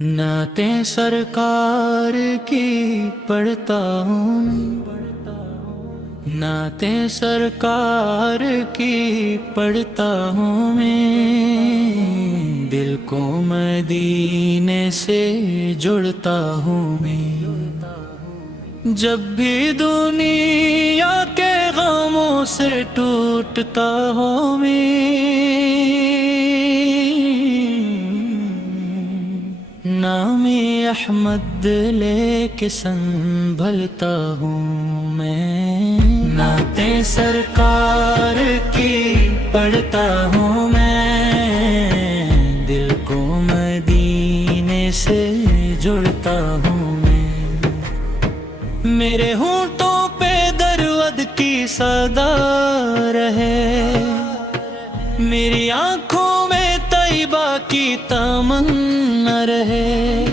نعتیں سرکار کی پڑھتا ہوں، نعتیں سرکار کی پڑھتا ہوں میں، دل کو مدینے سے جڑتا ہوں میں، جب بھی دنیا کے غموں سے ٹوٹتا ہوں میں، نام احمد لے کے سنبھلتا ہوں میں، نعتیں سرکار کی پڑھتا ہوں میں، دل کو مدینے سے جڑتا ہوں میں، میرے ہونٹوں پہ درود کی صدا رہے، میری آنکھوں میں طیبہ کی تمنا رہے،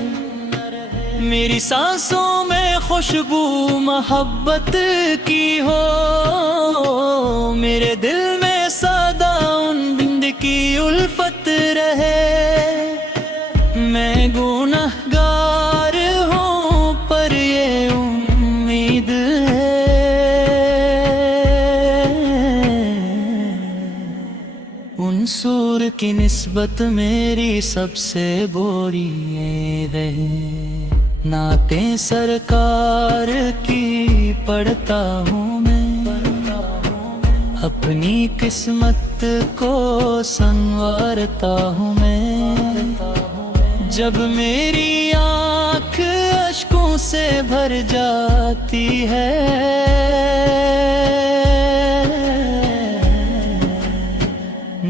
میری سانسوں میں خوشبو محبت کی ہو، میرے دل میں سادہ ان کی الفت رہے، میں گنہگار ہوں پر یہ امید ان سور کی نسبت میری سب سے بوری رہے، نعتیں سرکار کی پڑھتا ہوں میں، اپنی قسمت کو سنوارتا ہوں میں، جب میری آنکھ اشکوں سے بھر جاتی ہے،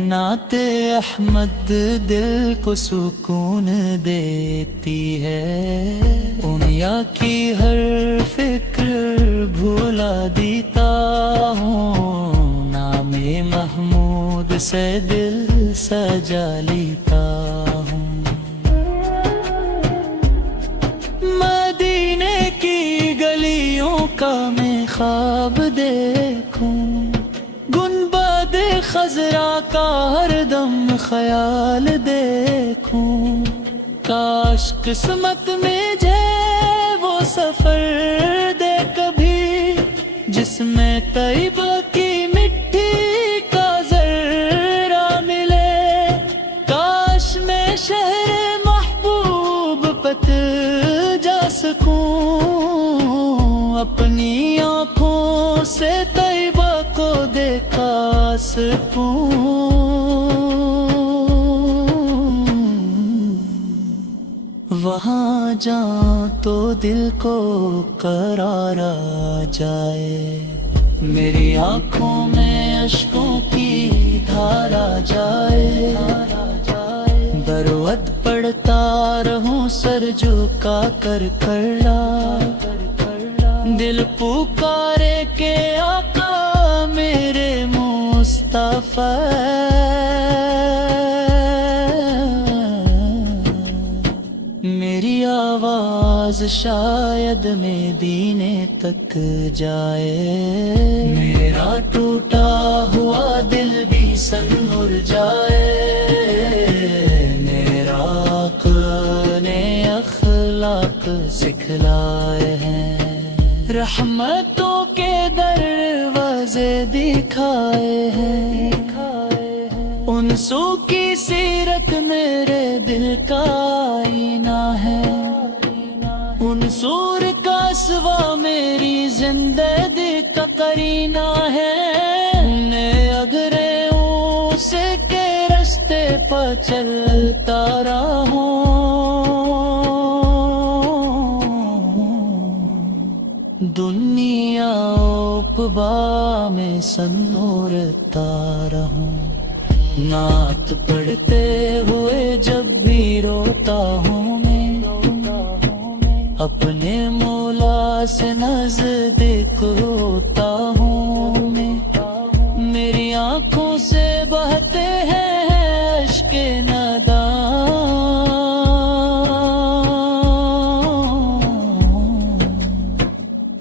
نعت احمد دل کو سکون دیتی ہے، دنیا کی ہر فکر بھولا دیتا ہوں، نام محمود سے دل سجا لیتا ہوں، مدینے کی گلیوں کا میں خواب دیکھوں، گنبد خضرا کا ہر دم خیال دیکھوں، کاش قسمت میں جائے وہ سفر دے کبھی، جس میں طیبہ کی مٹی کا ذرہ ملے، کاش میں شہر محبوب پت جا سکوں، اپنی آنکھوں سے طیبہ کو دیکھا سکوں، وہاں جاؤں تو دل کو قرار آ جائے، میری آنکھوں میں اشکوں کی دھار آ جائے، درود پڑھتا رہوں سر جھکا کر کھڑا، دل پکارے کہ آقا میرے مصطفیٰ، میری آواز شاید مدینے تک جائے، میرا ٹوٹا ہوا دل بھی سنور جائے، میرا آقا نے اخلاق سکھلائے ہیں، رحمتوں کے دروازے دکھائے ہیں، ان سو کی سیرت میرے دل کا آئینہ ہے، ان سور کا سوا میری زندگی کا قرینہ ہے، انہیں اگرے سے کے رستے پر چلتا رہوں، دنیا عقبا میں سنورتا رہوں، نعت پڑھتے ہوئے جب بھی روتا ہوں میں، اپنے مولا سے نزدیک ہوتا ہوں میں، میری آنکھوں سے بہتے ہیں اشک ندامت،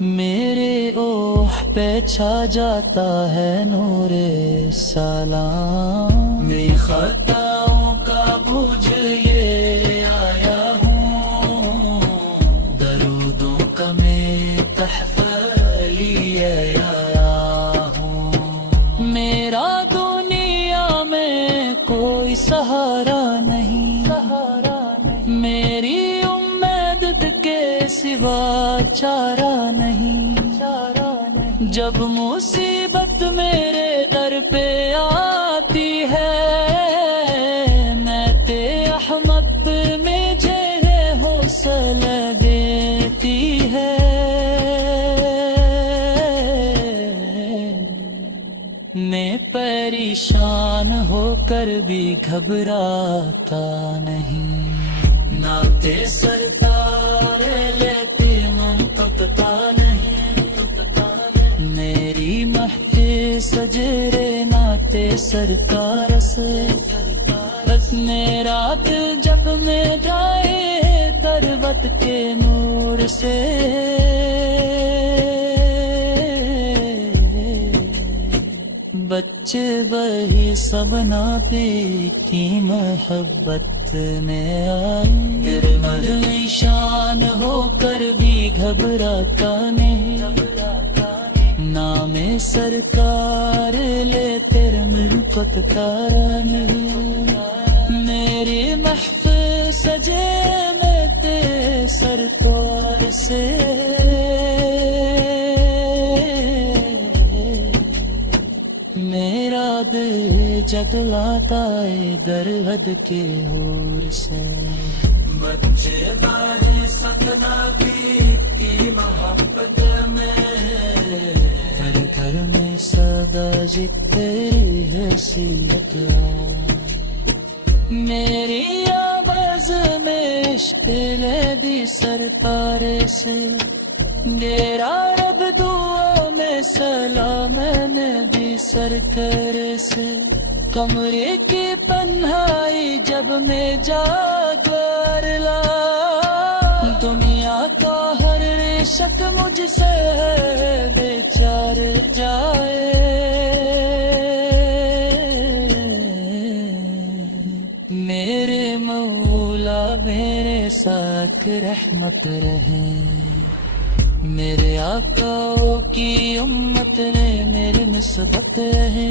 میرے اوہ پہ چھا جاتا ہے نور سلام، میں خطاؤں کا بوجھ یہ آیا ہوں، میری امید کے سوا چارہ نہیں، جب مصیبت میرے در پہ آتی ہے، میں تے احمد مجھے حوصلہ دیتی ہے۔ میں پریشان ہو کر بھی گھبراتا نہیں، ناتے سرکار لیتی منطقتا نہیں، میری محفل سجرے ناتے سرکار سے، بس میرا دل جب میں جائے تربت کے نور سے۔ بچے وہی سب نبی کی محبت میں آئے، مرحوم شان ہو کر بھی گھبراتا نہیں، نام سرکار لے تیرے ملکت کارا نہیں، میری محفل سجے میں تے سرکار سے۔ میرا دل جگلاتا ہے درد کے حور سے، بچے باہر سکنا بھی کی محبت میں، ہر گھر میں سدا ذکر حیثیت، میری آواز میں عشق لے دی سرکار سے، میرا رب دعا میں سلام نے دی سرکار سے، کمرے کی تنہائی جب میں جاگر لا، دنیا کا ہر رشک مجھ سے بیچار جائے، میرے مولا میرے ساتھ رحمت رہے، میرے آقا کی امت نے میری نسبت ہے،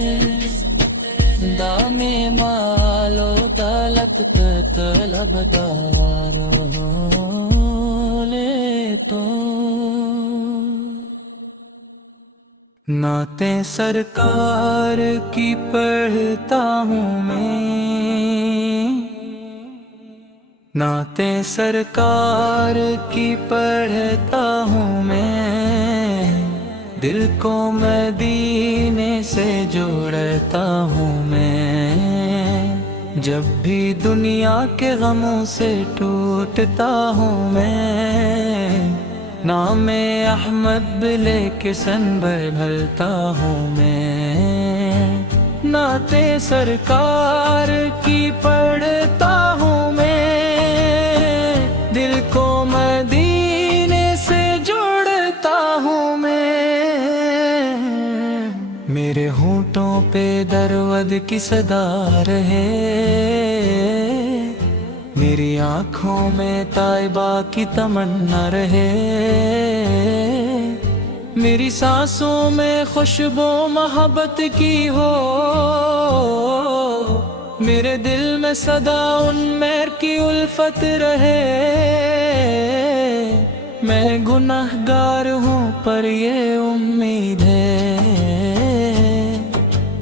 دام مال و دولت کا طلبدار ہو لے تو، نعتیں سرکار کی پڑھتا ہوں میں، نعتیں سرکار کی پڑھتا ہوں میں، دل کو مدینے سے جوڑتا ہوں میں، جب بھی دنیا کے غموں سے ٹوٹتا ہوں میں، نام احمد لے کے سنبھر بھرتا ہوں میں، نعتیں سرکار کی پڑھتا ہوں میں، دل کو مدینے سے جوڑتا ہوں میں، میرے ہونٹوں پہ درود کی صدا رہے، میری آنکھوں میں طیبہ کی تمنا رہے، میری سانسوں میں خوشبو محبت کی ہو، میرے دل میں صدا ان میر کی الفت رہے، میں گنہگار ہوں پر یہ امید ہے،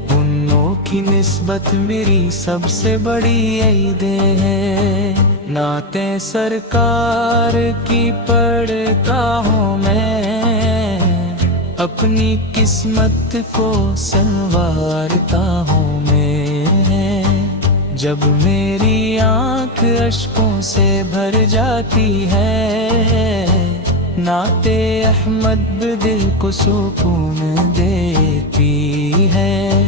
انوں کی نسبت میری سب سے بڑی عید ہے، نعتیں سرکار کی پڑھتا ہوں میں، اپنی قسمت کو سنوارتا ہوں میں، جب میری آنکھ اشکوں سے بھر جاتی ہے، نعت احمد دل کو سکون دیتی ہے،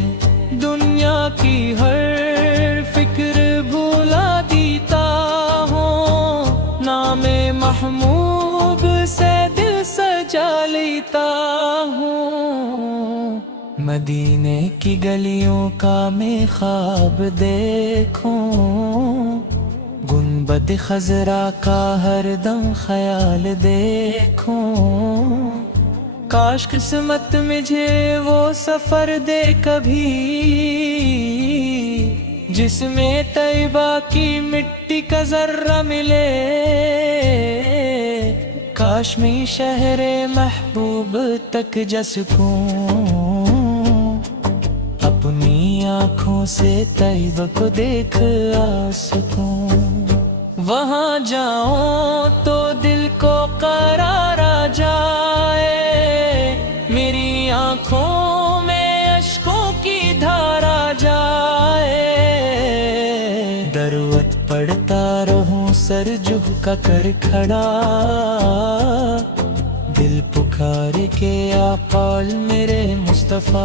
دنیا کی ہر فکر بھلا دیتا ہوں، نام محمود سے دل سجا لیتا ہوں، مدینے کی گلیوں کا میں خواب دیکھوں، گنبد خضرا کا ہر دم خیال دیکھوں، کاش قسمت مجھے وہ سفر دے کبھی، جس میں طیبہ کی مٹی کا ذرہ ملے، کاش میں شہر محبوب تک جا سکوں، اپنی آنکھوں سے طیبہ کو دیکھ آ سکوں۔ وہاں جاؤں تو دل کو قرار آ جائے، میری آنکھوں میں اشکوں کی دھار آ جائے، دروت پڑھتا رہوں سر جھکا کر کھڑا، دل پکار کے آ قول میرے مصطفیٰ،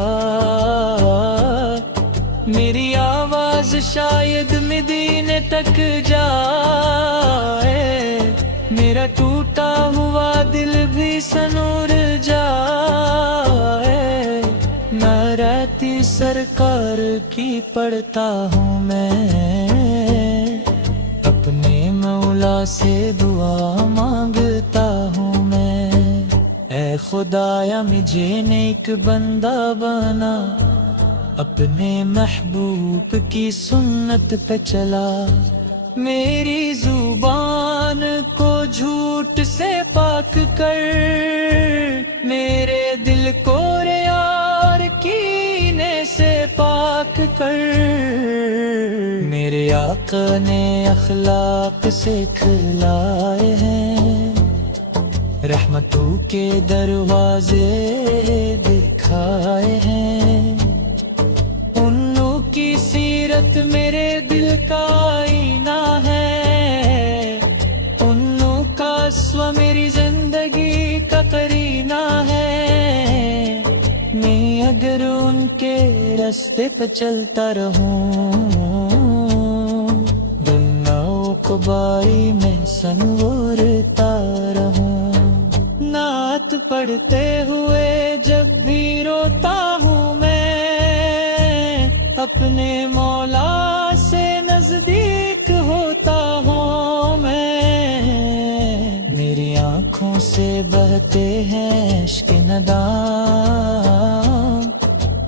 میری آواز شاید مدینے تک جائے، میرا ٹوٹا ہوا دل بھی سنور جائے، نعرتی سرکار کی پڑھتا ہوں میں، اپنے مولا سے دعا مانگتا ہوں میں، اے خدایا مجھے نیک بندہ بنا، اپنے محبوب کی سنت پہ چلا، میری زبان کو جھوٹ سے پاک کر، میرے دل کو ریار کینے سے پاک کر، میرے آقا نے اخلاق سکھلائے ہیں، رحمتوں کے دروازے دکھائے ہیں، انہوں کی سیرت میرے دل کا آئینہ ہے، انہوں کا اسوہ میری زندگی کا قرینہ ہے، میں اگر ان کے راستے پہ چلتا رہوں، دنیا عقبائی میں سنورتا رہوں، نعت پڑھتے ہوئے جب بھی روتا ہوں میں، اپنے مولا سے نزدیک ہوتا ہوں میں، میری آنکھوں سے بہتے ہیں اشک ندام،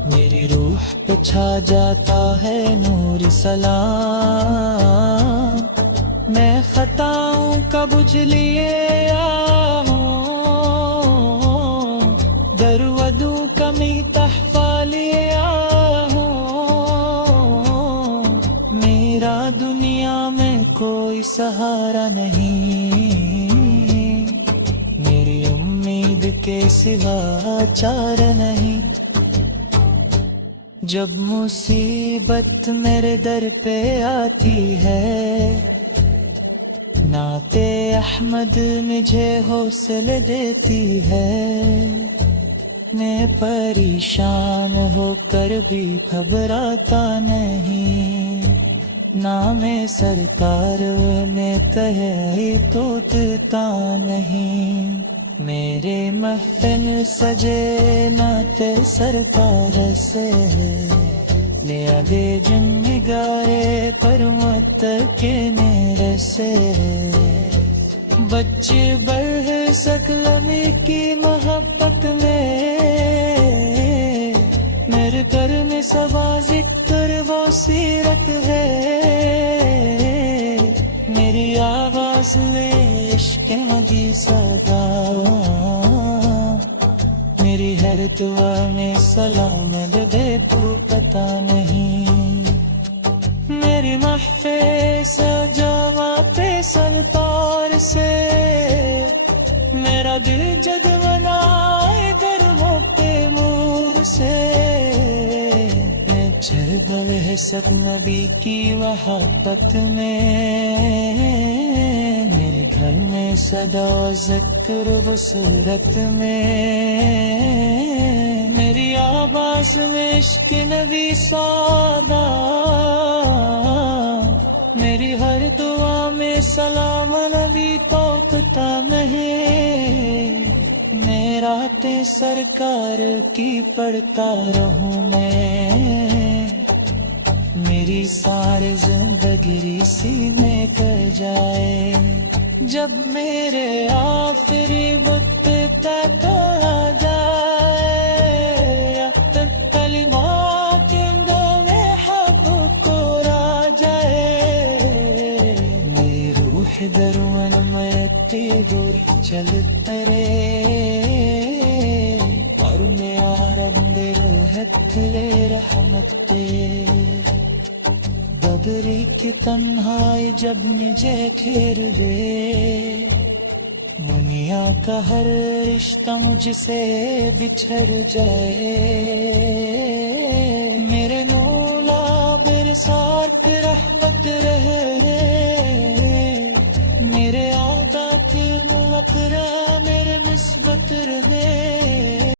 میری روح پہ چھا جاتا ہے نور سلام، میں خطاؤں کا بجھ لیے آہوں، درودوں کا میں تحفہ لیے آہوں، میرا دنیا میں کوئی سہارا نہیں، میری امید کے سوا چارہ نہیں، جب مصیبت میرے در پہ آتی ہے، نعت احمد مجھے حوصلے دیتی ہے، میں پریشان ہو کر بھی گھبراتا نہیں، نام سرکار میں کہے توتتا نہیں، میرے محفل سجے نعت سرکار سے، لیا دے جن نگارے پر مت کے میرے سے، بچے بڑھ سکلمی کی محبت میں، میرے گھر میں سبا ذکر وہ سیرت ہے، میری آواز میں عشق مدی صدا، میری ہر دعا میں سلام دے تو پتہ نہیں، میری محفل سجاوا پہ سلطار سے، میرا دل جد منائے درموں پہ مور سے، میں چربل ہے سب نبی کی محبت میں، میرے گھر میں صدا ذکر بصورت میں، میری آواز میں عشق نبی سادہ، میری ہر دعا میں سلام نبی کو پتہ نہیں، میرا تے سرکار کی پڑھتا رہوں میں، میری ساری زندگی اسی میں کر جائے، جب میرے آخری وقت تک آ جائے، کلمات میں حق قرآن ദരുവൻ മയത്തി ദൂരി ചലിത്തരേ മറുമേ ആരബിന്റെ റഹത്തിലെ റഹമത്തെ دبری کی تنہائی جب مجھے گھیر دے دنیا کا ہر رشتہ مجھ سے بچھڑ جائے